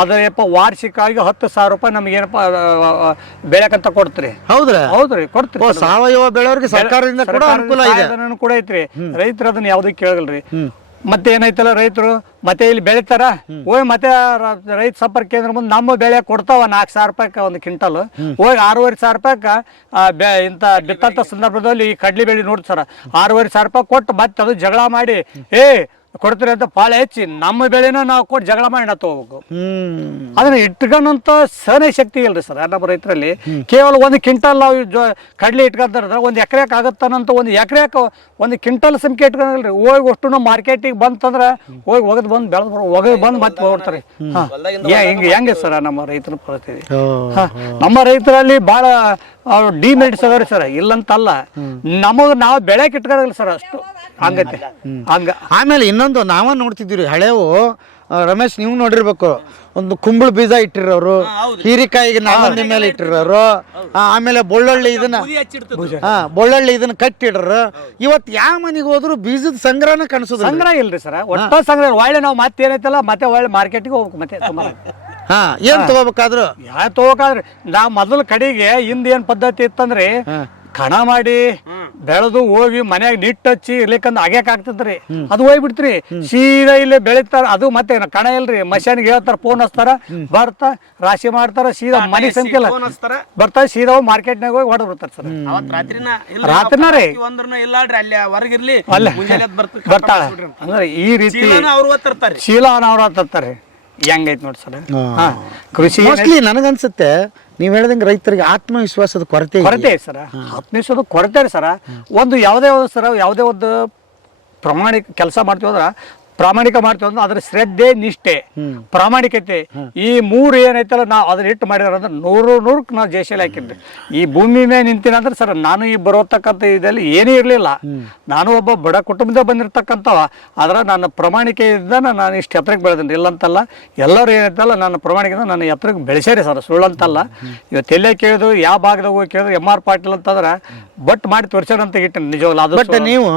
ಅದಪ್ಪ ವಾರ್ಷಿಕವಾಗಿ 10,000 ರೂಪಾಯಿ ನಮಗೇನಪ್ಪ ಬೆಳೆಕಂತ ಕೊಡ್ತೀರಿ. ಹೌದ್ರಿ ಕೊಡ್ತೀರಿ. ಸಾವಯವ ಬೆಳೆಯವ್ರಿಗೆ ಸರ್ಕಾರದಿಂದ ಕೂಡ ಐತ್ರಿ. ರೈತರು ಅದನ್ನ ಯಾವುದೂ ಕೇಳಗಲ್ರಿ. ಮತ್ತೆ ಏನೈತಲ್ಲ ರೈತರು ಮತ್ತೆ ಇಲ್ಲಿ ಬೆಳಿತಾರ, ಮತ್ತೆ ರೈತ ಸಂಪರ್ಕ ಕೇಂದ್ರ ಮುಂದೆ ನಮ್ಮ ಬೆಳೆ ಕೊಡ್ತಾವ 4,000 ರೂಪಾಯಿಗೆ ಒಂದು ಕ್ವಿಂಟಲ್, 6,500 ರೂಪಾಯಿಗೆ ಇಂಥ ಬಿತ್ತಂತ ಸಂದರ್ಭದಲ್ಲಿ ಈ ಕಡ್ಲಿ ಬೆಳೆ ನೋಡ್ತಾರ 6,500 ರೂಪಾಯಿ ಕೊಟ್ಟು ಮತ್ತೆ ಅದು ಜಗಳ ಮಾಡಿ ಕೊಡ್ತೀರಿ ಅಂತ ಪಾಳೆ ಹೆಚ್ಚಿ ನಮ್ಮ ಬೆಳೆನ ನಾವು ಕೊಟ್ಟು ಜಗಳ ಮಾಡಿ ನಾವು ತಗೋಬೇಕು. ಅದನ್ನ ಇಟ್ಕೊಂಡಂತ ಸಹನೆ ಶಕ್ತಿ ಇಲ್ರಿ ಸರ್ ನಮ್ಮ ರೈತರಲ್ಲಿ. ಕೇವಲ 1 ಕ್ವಿಂಟಲ್ ನಾವು ಕಡ್ಲಿ ಇಟ್ಕೊಂತಾರ 1 ಎಕರೆಕ್ ಆಗತ್ತನಂತ 1 ಎಕರೆಕ್ 1 ಕ್ವಿಂಟಲ್ ಸಂಖ್ಯೆ ಇಟ್ಕೊಂಡ್ರಿ. ಹೋಗಿ ಅಷ್ಟು ನಾವು ಮಾರ್ಕೆಟಿಗೆ ಬಂತಂದ್ರೆ ಒಗದ್ ಬಂದು ಒಗದ್ ಬಂದು ಮತ್ತೆ ಹೋಗ್ತಾರೆ. ಹೆಂಗೆ ಸರ್ ನಮ್ಮ ರೈತರ ಪರಿಸ್ಥಿತಿ? ನಮ್ಮ ರೈತರಲ್ಲಿ ಬಹಳ ಡಿಮೆರಿಟ್ಸ್ ಅದಾವ್ರಿ ಸರ್, ಇಲ್ಲಂತಲ್ಲ. ನಾವು ಬೆಳೆಕ್ ಇಟ್ಕೊಳ್ಳಲ್ಲ ಸರ್, ಅಷ್ಟು ಹಂಗೈತೆ ಹಂಗ. ಆಮೇಲೆ ಇನ್ನೊಂದು ನಾವ ನೋಡ್ತಿದ್ದೀವಿ ಹಳೆವು, ರಮೇಶ್ ನೀವು ನೋಡಿರ್ಬೇಕು, ಒಂದು ಕುಂಬಳ ಬೀಜ ಇಟ್ಟಿರೋರು, ಹೀರಿಕಾಯಿಗೆ ನಾಗಂದಿ ಮೇಲೆ ಇಟ್ಟಿರೋರು, ಆಮೇಲೆ ಬೊಳ್ಳೊಳ್ಳಿ ಇದನ್ನ ಕಟ್ಟಿಡ್ರು. ಇವತ್ತು ಯಾವ ಮನೆಗೆ ಹೋದ್ರು ಬೀಜದ ಸಂಗ್ರಹನ ಕಾಣಿಸೋದು. ಸಂಗ್ರಹ ಇಲ್ರಿ ಸರ್, ಒಟ್ಟ ಸಂಗ್ರಹ. ಒಳ್ಳೆ ನಾವು ಮತ್ತೆ ಏನೈತಲ್ಲ ಮತ್ತೆ ಒಳ್ಳೆ ಮಾರ್ಕೆಟಿಗೆ ಹೋಗ್ಬೇಕು. ಮತ್ತೆ ಏನ್ ತಗೋಬೇಕಾದ್ರು ನಾವು ಮೊದಲ ಕಡೆಗೆ ಏನ್ ಪದ್ಧತಿ ಇತ್ತಂದ್ರಿ, ಕಣ ಮಾಡಿ ಬೆಳೆದು ಹೋಗಿ ಮನ್ಯಾಗ ನಿಟ್ಟು ಹಚ್ಚಿ ಇರ್ಲಿಕ್ಕಂದ್ರೆ ಆಗ್ಯಾಕ ಆಗ್ತದ್ರಿ. ಅದು ಹೋಗ್ಬಿಡ್ತ್ರಿ ಸೀದಾ ಇಲ್ಲಿ ಬೆಳಿತಾರ. ಅದು ಮತ್ತೆ ಕಣ ಇಲ್ರಿ, ಮಷಾನ್ಗೆ ಹೇಳ್ತಾರ, ಫೋನ್ ಹಚ್ತಾರ, ಬರ್ತಾ ರಾಶಿ ಮಾಡ್ತಾರ, ಸೀದಾ ಮನೆ ಸಂಖ್ಯೆ ಬರ್ತಾರ, ಸೀದಾ ಮಾರ್ಕೆಟ್ನಾಗ ಹೋಗಿ ಹೊಡೆದ್ ಬಿಡ್ತಾರ ಸರ್. ರಾತ್ರಿನ ರೀ ಬರ್ತಾಳ. ಅಂದ್ರೆ ಈ ರೀತಿ ಶೀಲಾ ಅವ್ರ ತರ್ತಾರೆ. ಹೆಂಗೈತ್ ನೋಡಿ ಸರ್ ಕೃಷಿ. ನನಗನ್ಸುತ್ತೆ ನೀವ್ ಹೇಳ್ದಂಗೆ ರೈತರಿಗೆ ಆತ್ಮವಿಶ್ವಾಸದ ಕೊರತೆ ಸರ್. ಆತ್ಮವಿಶ್ವಾಸದ ಕೊರತೆ ರೀ ಸರ್. ಒಂದು ಯಾವುದೇ ಒಂದು ಪ್ರಾಮಾಣಿಕ ಕೆಲಸ ಮಾಡ್ತೀವಿ ಅಂದ್ರೆ ಅದ್ರ ಶ್ರದ್ಧೆ, ನಿಷ್ಠೆ, ಪ್ರಾಮಾಣಿಕತೆ, ಈ 3 ಏನೈತಲ್ಲ ನಾವು ಅದನ್ನ ಇಟ್ಟು ಮಾಡಿದಾರ ಅಂದ್ರೆ 100% ನಾವು ಜಯಶೀಲ ಹಾಕಿದ್ವಿ. ಈ ಭೂಮಿ ಮೇಲೆ ನಿಂತಿನಂದ್ರೆ ಸರ್, ನಾನು ಈ ಬರೋತಕ್ಕಂಥ ಇದರಲ್ಲಿ ಏನೂ ಇರಲಿಲ್ಲ. ನಾನು ಒಬ್ಬ ಬಡ ಕುಟುಂಬದ ಬಂದಿರತಕ್ಕಂಥವ. ಆದ್ರೆ ನನ್ನ ಪ್ರಾಮಾಣಿಕೆಯಿಂದ ನಾನು ಇಷ್ಟು ಎತ್ತರಕ್ಕೆ ಬೆಳೆದೇನೆ. ಇಲ್ಲಂತಲ್ಲ, ಎಲ್ಲರೂ ಏನೈತಲ್ಲ ನನ್ನ ಪ್ರಾಮಾಣಿಕದಿಂದ ನನ್ನ ಎತ್ತರಕ್ಕೆ ಬೆಳೆಸ್ಯಾರಿ ಸರ್, ಸುಳ್ಳಂತಲ್ಲ. ಇವತ್ತು ಎಲ್ಲೇ ಕೇಳಿದ್ರು, ಯಾವ ಭಾಗದಾಗ ಹೋಗಿ ಕೇಳಿದ್ರು MR ಪಾಟೀಲ್ ಅಂತಂದ್ರೆ ಬಟ್ ಮಾಡಿ ತೋರಿಸ್ಯಾರಂತ ಇಟ್ಟು ನಿಜವಲ್ಲ. ಅದು ನೀವು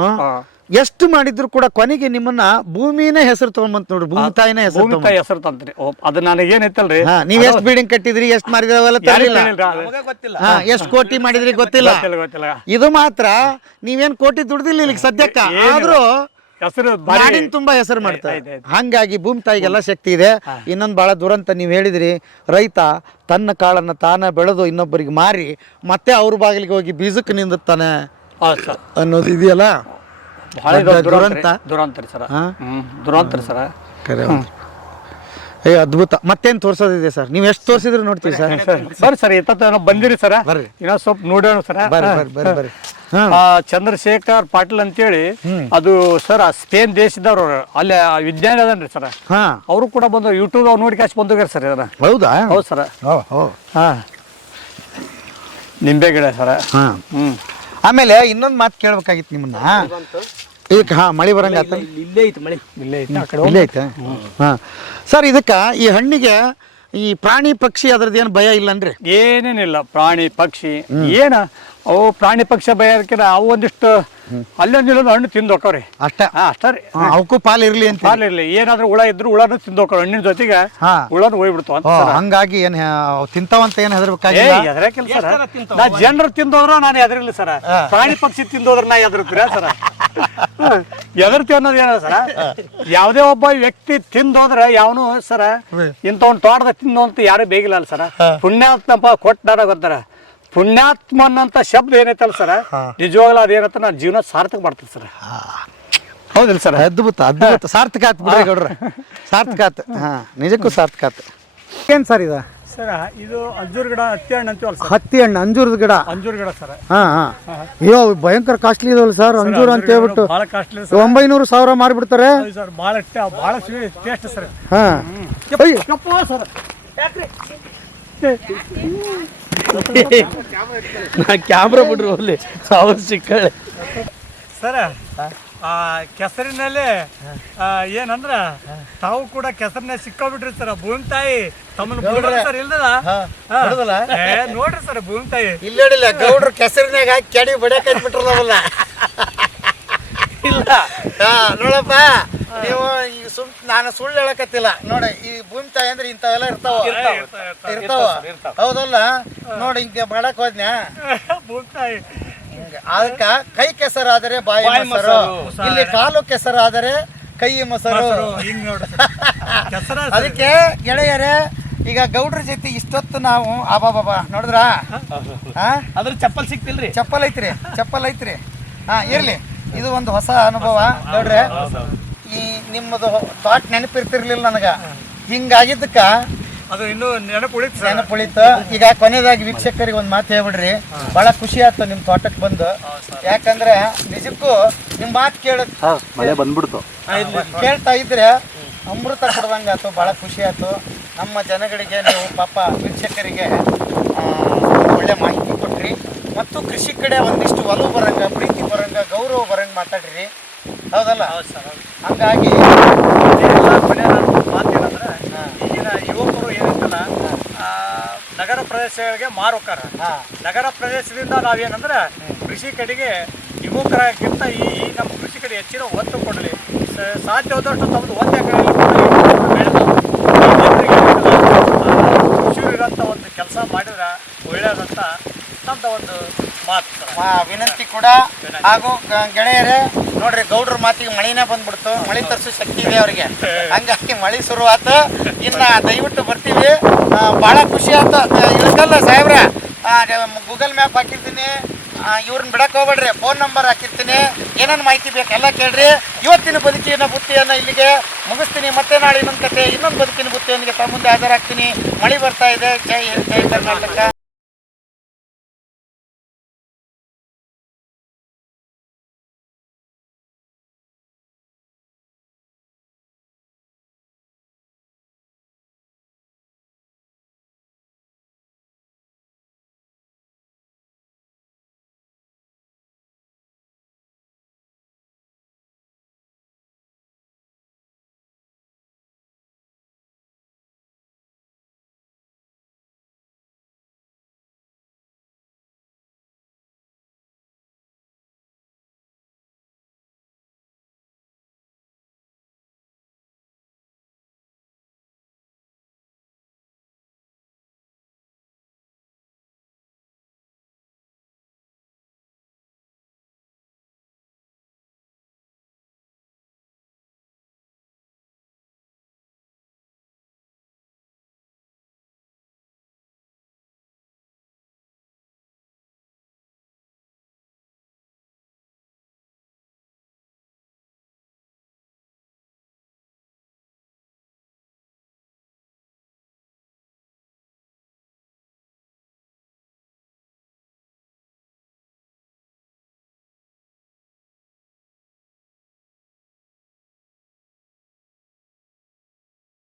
ಎಷ್ಟು ಮಾಡಿದ್ರು ಕೂಡ ಕೊನೆಗೆ ನಿಮ್ಮನ್ನ ಭೂಮಿನೇ ಹೆಸರು ತಗೊಂಡ್ಬಂತ ನೋಡ್ರಿ, ಭೂಮಿ ತಾಯಿನೇ ಹೆಸರು ಭೂಮಿ ತಾಯಿ ಹೆಸರು ತಂತ್ರಿ ಅದು ನನಗೇನೈತಲ್ರಿ ನೀವ್ ಎಷ್ಟು ಬಿಲ್ಡಿಂಗ್ ಕಟ್ಟಿದ್ರಿ, ಎಷ್ಟು ಮಾಡಿದ್ರಿ ಅವೆಲ್ಲ ತರಲಿಲ್ಲ. ಗೊತ್ತಿಲ್ಲ. ಎಷ್ಟು ಕೋಟಿ ಮಾಡಿದ್ರಿ ಗೊತ್ತಿಲ್ಲ. ಗೊತ್ತಿಲ್ಲ ಇದು ಮಾತ್ರ ನೀವೇನ್ ಕೋಟಿ ದುಡ್ದಿಲ್ಲ ಇಲ್ಲಿಗೆ ಸದ್ಯಕ್ಕ, ಆದ್ರೂ ಹೆಸರು ನಾಡಿನ ತುಂಬಾ ಹೆಸರು ಮಾಡ್ತಾರೆ. ಹಂಗಾಗಿ ಭೂಮಿ ತಾಯಿಗೆಲ್ಲ ಶಕ್ತಿ ಇದೆ. ಇನ್ನೊಂದು ಬಹಳ ದುರಂತ ನೀವು ಹೇಳಿದ್ರಿ, ರೈತ ತನ್ನ ಕಾಳನ್ನ ತಾನ ಬೆಳೆದು ಇನ್ನೊಬ್ಬರಿಗೆ ಮಾರಿ ಮತ್ತೆ ಅವ್ರ ಬಾಗಿಲಿಗೆ ಹೋಗಿ ಬೀಜಕ್ಕೆ ನಿಂದುತ್ತಾನೆ ಅನ್ನೋದು ಇದೆಯಲ್ಲ, ಬಹಳ ದುರಂತ. ದುರಂತರಿ ಸರ ದುರಂತರಿ ಸರ. ಅದ್ಭುತ. ಮತ್ತೇನ್ ತೋರ್ಸೋದಿದೆ ಸರ್? ನೀವ್ ಎಷ್ಟು ತೋರ್ಸಿದ್ರು ನೋಡ್ತೀವಿ ಸರ್. ಬರ್ರಿ ಸರ್, ಬಂದಿರಿ ಸರ, ಬರ್ರಿ ಇನ್ನೊಂದ್ ಸ್ವಲ್ಪ ನೋಡೋಣ ಸರ. ಬರ್ರಿ. ಚಂದ್ರಶೇಖರ್ ಪಾಟೀಲ್ ಅಂತೇಳಿ ಅದು ಸರ್ ಸ್ಪೇನ್ ದೇಶದವ್ರು, ಅಲ್ಲಿ ವಿಜ್ಞಾನಿ ಅದನ್ರಿ ಸರ್. ಅವರು ಕೂಡ ಬಂದು ಯೂಟ್ಯೂಬ್ ನೋಡಿ ಕಾಶ್ ಬಂದೋಗ್ಯಾರ ಸರ್ ಇದನ್ನ. ಹೌದಾ? ಹೌದು ಸರ. ಹಾ, ನಿಂಬೆ ಗಿಡ ಸರ. ಆಮೇಲೆ ಇನ್ನೊಂದ್ ಮಾತು ಕೇಳ್ಬೇಕಾಗಿತ್ತು ನಿಮ್ಮನ್ನ. ಇದಕ್ಕೆ ಮಳಿ ಬರಂಗ ಇಲ್ಲೇ ಐತಿ ಮಳೆ, ಇಲ್ಲೇ ಐತೆ ಆ ಕಡೆ. ಇಲ್ಲೇ ಐತೆ. ಸರ್, ಇದಕ್ಕ ಈ ಹಣ್ಣಿಗೆ ಈ ಪ್ರಾಣಿ ಪಕ್ಷಿ ಅದ್ರದ್ದು ಏನು ಭಯ ಇಲ್ಲನ್ರಿ? ಏನೇನಿಲ್ಲ, ಪ್ರಾಣಿ ಪಕ್ಷಿ ಏನ ಅವು ಪ್ರಾಣಿ ಪಕ್ಷಿ ಭಯ ಇರ್ಕಿಲ್ಲ, ಅವು ಒಂದಿಷ್ಟು ಅಲ್ಲೊಂದು ಹಣ್ಣು ತಿಂದು ಹೋಕವ್ರಿ ಅಷ್ಟೇ. ಅಷ್ಟೇ ರೀ. ಅವಕ್ಕೂ ಪಾಲ್ ಇರ್ಲಿ ಅಂತ. ಪಾಲ್ ಇರ್ಲಿ, ಏನಾದ್ರೂ ಹುಳ ಇದ್ರು ಹುಳನು ತಿಂದು ಹೋಕವ್ರಿ, ಹಣ್ಣಿನ ಜೊತೆಗೆ ಹುಳನು ಹೋಗ್ಬಿಡ್ತು ಅಂತ. ಹಂಗಾಗಿ ಏನ್ ತಿಂತಾವಂತ ಏನ್ ಹೆದರ್ಬೇಕಾಗಿಲ್ಲ. ಎದ್ರಕಿಲ್ಲ ಸರ್, ನಾ ಜನರು ತಿಂದೋದ್ರ ನಾನು ಎದ್ರಿಲ್ಲ ಸರ, ಪ್ರಾಣಿ ಪಕ್ಷಿ ತಿಂದೋದ್ರ ನಾ ಎದ್ರತೀರ ಸರ. ಎದರ್ತಿ ಅನ್ನೋದು ಏನ ಸರ, ಯಾವುದೇ ಒಬ್ಬ ವ್ಯಕ್ತಿ ತಿಂದೋದ್ರ ಯಾವನು ಸರ ಇಂಥವ್ನ ತೋಟದ ತಿಂದು ಅಂತ ಯಾರು ಬೇಗಿಲ್ಲ ಅಲ್ಲ ಸರ. ಪುಣ್ಯಾತ್ಮಪ್ಪ ಕೊಟ್ಟಾರ ಗೊತ್ತಾರ, ಪುಣ್ಯಾತ್ಮನ್ನಂತ ಶಬ್ದ ಏನೈತಲ್ಲ ಸರ, ನಿಜವಾಗ್ಲೂ ಅದೇನಂತ ನಾನು ಜೀವನ ಸಾರ್ಥಕ ಮಾಡ್ತೀನಿ ಸರ್. ಹೌದಿಲ್ಲ ಸರ್? ಅದ್ಭುತ ಅದ್ಭುತ. ಸಾರ್ಥಕ ಆತ್ ಬಿಡ್ರಿ ಗೌಡ್ರ, ಸಾರ್ಥಕ ಆತ್. ನಿಜಕ್ಕೂ ಸಾರ್ಥಕ ಆತ್. ಏನ್ ಸರ್ ಇದು? ಸರ ಇದು ಅಂಜೂರ್ ಗಿಡ, ಹತ್ತಿ ಹಣ್ಣು ಅಂತೀವಲ್ಲ ಸರ್. ಹತ್ತಿ ಹಣ್ಣು, ಅಂಜೂರದ ಗಿಡ. ಅಂಜೂರ್ ಗಿಡ ಸರ್. ಅಯ್ಯೋ ಭಯಂಕರ ಕಾಸ್ಟ್ಲಿ ಇದಾವಲ್ಲ ಸರ್ ಅಂಜೂರ ಅಂತ ಹೇಳ್ಬಿಟ್ಟು. ಬಹಳ ಕಾಸ್ಟ್ಲಿ 900,000 ಮಾರ್ಬಿಡ್ತಾರೆ ಸರ್. ಬಹಳ ಟೇಸ್ಟ್ ಸರ್. ಕ್ಯಾಮ್ರಾ ಬಿಡ್ರಿ ಅಲ್ಲಿ ಸಾವಿರ ಸಿಕ್ಕಳೆ ಸರ. ಕೆಸರಿನಲ್ಲಿ ಏನಂದ್ರ ತಾವು ಕೂಡ ಕೆಸರಿನ ಸಿಕ್ಕೋಬಿಟ್ರಿ ಸರ್. ಭೂಮಿ ತಾಯಿ ತಮ್ಮನ್ನ ಸರ್ ಇಲ್ದದ ನೋಡ್ರಿ ಸರ್, ಭೂಮಿ ತಾಯಿ ಇಲ್ಲ ನೋಡಿಲ್ಲ ಗೌಡ್ರು ಕೆಸರಿನಾಗ ಹಾಕಿ ಕೆಡಿ ಬಡಿಯಕ್ ಬಿಟ್ರಲ್ಲ. ಇಲ್ಲ ನೋಡಪ್ಪ, ನೀವು ನಾನು ಸುಳ್ಳು ಹೇಳಕತ್ತಿಲ್ಲ ನೋಡಿ. ಈ ಭೂಮಿ ತಾಯಿ ಅಂದ್ರೆ ಇಂಥವೆಲ್ಲ ಇರ್ತಾವ ಹೌದಲ್ಲ? ನೋಡಿ ಹಿಂಗೆ ಮಾಡಕ್ ಹೋದ್ನ್ಯಾ ಭೂಮಿ ತಾಯಿ. ಅದಕ್ಕ ಕೈ ಕೆಸರಾದರೆ ಬಾಯಿ ಮೊಸರು, ಇಲ್ಲಿ ಕಾಲು ಕೆಸರಾದರೆ ಕೈ ಮೊಸರು. ಅದಕ್ಕೆ ಗೆಳೆಯರೇ, ಈಗ ಗೌಡ್ರ ಜೊತೆ ಇಷ್ಟೊತ್ತು ನಾವು ಅಬಾಬಾಬಾ ನೋಡಿದ್ರ ಅದ್ರ ಚಪ್ಪಲ್ ಸಿಕ್ತಿಲ್ರಿ? ಚಪ್ಪಲ್ ಐತ್ರಿ. ಇರ್ಲಿ, ಇದು ಒಂದು ಹೊಸ ಅನುಭವ ನೋಡ್ರಿ. ಈ ನಿಮ್ಮದು ಥಾಟ್ ನೆನಪಿರ್ತಿರ್ಲಿಲ್ಲ ನನಗ. ಹಿಂಗಾಗಿದ್ದಕ್ಕ ಅದು ಇನ್ನೂ ನೆನಪುಳಿತು. ಈಗ ಕೊನೆಯದಾಗಿ ವೀಕ್ಷಕರಿಗೆ ಒಂದು ಮಾತು ಹೇಳ್ಬಿಡ್ರಿ, ಬಹಳ ಖುಷಿ ಆಯ್ತು ನಿಮ್ ತೋಟಕ್ಕೆ ಬಂದು. ಯಾಕಂದ್ರೆ ನಿಜಕ್ಕೂ ನಿಮ್ ಮಾತು ಮಳೆ ಬಂದ್ಬಿಡ್ತು, ಕೇಳ್ತಾ ಇದ್ರೆ ಅಮೃತ ಕೊಡ್ದಂಗ ಆಯ್ತು. ಬಹಳ ಖುಷಿ ಆಯ್ತು. ನಮ್ಮ ಜನಗಳಿಗೆ ನೀವು ಪಾಪ ವೀಕ್ಷಕರಿಗೆ ಒಳ್ಳೆ ಮಾಹಿತಿ ಕೊಟ್ರಿ, ಮತ್ತು ಕೃಷಿ ಕಡೆ ಒಂದಿಷ್ಟು ಒಲವು ಬರಂಗ, ಪ್ರೀತಿ ಬರಂಗ, ಗೌರವ ಬರಂಗ ಮಾತಾಡ್ರಿ. ಹೌದಲ್ಲ? ಹಂಗಾಗಿ ಮಾತೇನಂದ್ರೆ ಈಗಿನ ಯುವಕರು ಏನಂತಲ್ಲ ನಗರ ಪ್ರದೇಶಗಳಿಗೆ ಮಾರೋಕಾರ. ನಗರ ಪ್ರದೇಶದಿಂದ ನಾವೇನಂದ್ರೆ ಕೃಷಿ ಕಡೆಗೆ ಯುವಕರಾಗಿಂತ ಈ ನಮ್ಮ ಕೃಷಿ ಕಡೆ ಹೆಚ್ಚಿನ ಒತ್ತು ಕೊಡಲಿ. ಸಾಧ್ಯವಾದಷ್ಟು ತಮ್ಮದು ಒಂದೇ ಕಡೆಯಲ್ಲಿ ಬೆಳೆದು ಕೃಷಿಯರಿಗಂತ ಒಂದು ಕೆಲಸ ಮಾಡಿದ್ರೆ ಒಳ್ಳೆಯದಂತ ನಮ್ದು ಒಂದು ಮಾತು. ವಿನಂತಿ ಕೂಡ. ಹಾಗೂ ಗೆಳೆಯರೇ ನೋಡ್ರಿ, ಗೌಡ್ರ ಮಾತಿಗೆ ಮಳಿನೇ ಬಂದ್ಬಿಡ್ತು. ಮಳಿ ತರಿಸೋ ಶಕ್ತಿ ಇದೆ ಅವ್ರಿಗೆ. ಹಂಗಾಗಿ ಮಳಿ ಶುರು ಆಯ್ತು. ಇನ್ನ ದಯವಿಟ್ಟು ಬರ್ತೀವಿ. ಭಾಳ ಖುಷಿ ಆಯ್ತು. ಇಳಕಲ್ಲ ಸಾಹೇಬ್ರ, ಗೂಗಲ್ ಮ್ಯಾಪ್ ಹಾಕಿರ್ತೀನಿ, ಇವ್ರನ್ನ ಬಿಡಕ್ಕೆ ಹೋಗ್ಬೇಡ್ರಿ. ಫೋನ್ ನಂಬರ್ ಹಾಕಿರ್ತೀನಿ. ಏನೇನು ಮಾಹಿತಿ ಬೇಕೆಲ್ಲ ಕೇಳ್ರಿ. ಇವತ್ತಿನ ಬದುಕಿನ ಬುತ್ತಿಯನ್ನು ಇಲ್ಲಿಗೆ ಮುಗಿಸ್ತೀನಿ. ಮತ್ತೆ ನಾಳೆ ಇನ್ನೊಂದು ಕತೆ, ಇನ್ನೊಂದು ಬದುಕಿನ ಬುತ್ತಿಯೊಂದಿಗೆ ತಮ್ಮ ಮುಂದೆ ಹಾಜರಾಗ್ತೀನಿ. ಮಳಿ ಬರ್ತಾ ಇದೆ. ಜೈ ಹಿಂದ್, ಜೈ ಕರ್ನಾಟಕ.